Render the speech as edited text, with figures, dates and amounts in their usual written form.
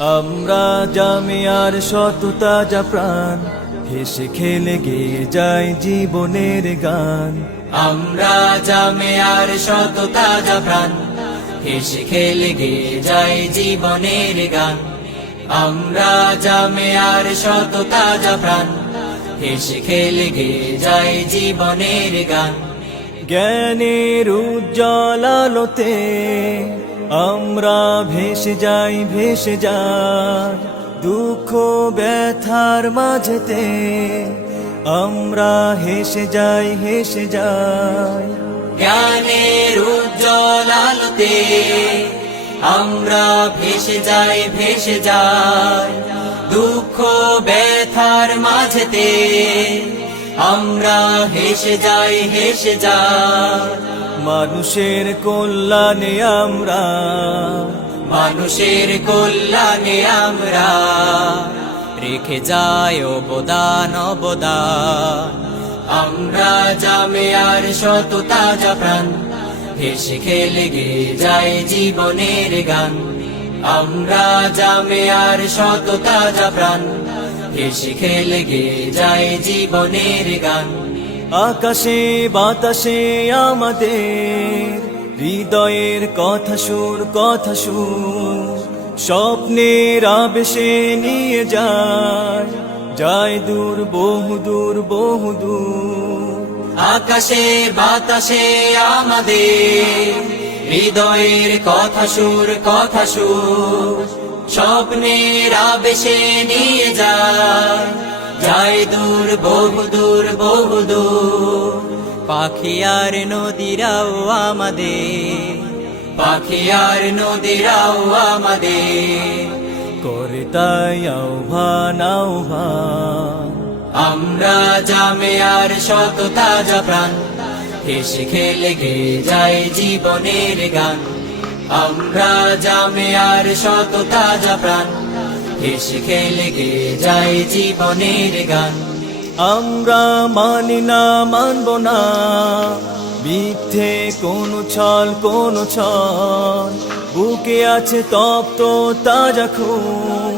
আমরা জামিয়ার শত তাজা প্রাণ, হেসে খেলে গেয়ে যায় জীবনের গান। আমরা জামিয়ার শত তাজা প্রাণ, হেসে খেলে গেয়ে যায় জীবনের গান। আমরা জামিয়ার শত তাজা প্রাণ, হেসে খেলে গেয়ে যায় জীবনের গান। জ্ঞানের উজ্জ্বল আলোতে আমরা ভেসে যাই, ভেসে যাই দুঃখ ব্যথার মাঝেতে। আমরা হেসে যাই, হেসে যাই। জ্ঞানের উজ্জ্বল আলোতে আমরা ভেসে যাই, ভেসে যাই দুঃখ ব্যথার মাঝেতে। আমরা হেসে যাই, হেসে যাই। মানুষের কল্যাণে আমরা, মানুষের কল্যাণে আমরা রেখে যাই অবদান, অবদান। আমরা জামিয়ার শত তাজা প্রাণ, হেসে খেলে গেয়ে যাই জীবনের গান। আমরা জামিয়ার শত তাজা প্রাণ, হেসে খেলে গেয়ে যাই জীবনের গান। আকাশে বাতাসে আমাদের হৃদয়ের কথা সুর, কথা সুর স্বপ্নের আবেশে নিয়ে যায়, যায় দূর, বহুদূর, বহুদূর। আকাশে বাতাসে আমাদের হৃদয়ের কথা সুর, কথা সুর স্বপ্নের আবেশে নিয়ে যায়, যায় দূর, বহুদূর, বহুদূর। পাখি আর নদীরাও আমাদের, পাখি আর নদীরাও আমাদের করে তাই আহ্বান, আহ্বান। আমরা জামিয়ার শত তাজা প্রাণ, হেসে খেলে গেয়ে যাই জীবনের গান। আমরা জামিয়ার শত তাজা প্রাণ, হেসে খেলে গেয়ে যাই জীবনের গান। আমরা মানি না, মানব না মিথ্যে কোনো ছল, কোনো ছল। বুকে আছে তপ্ত তাজা খুন।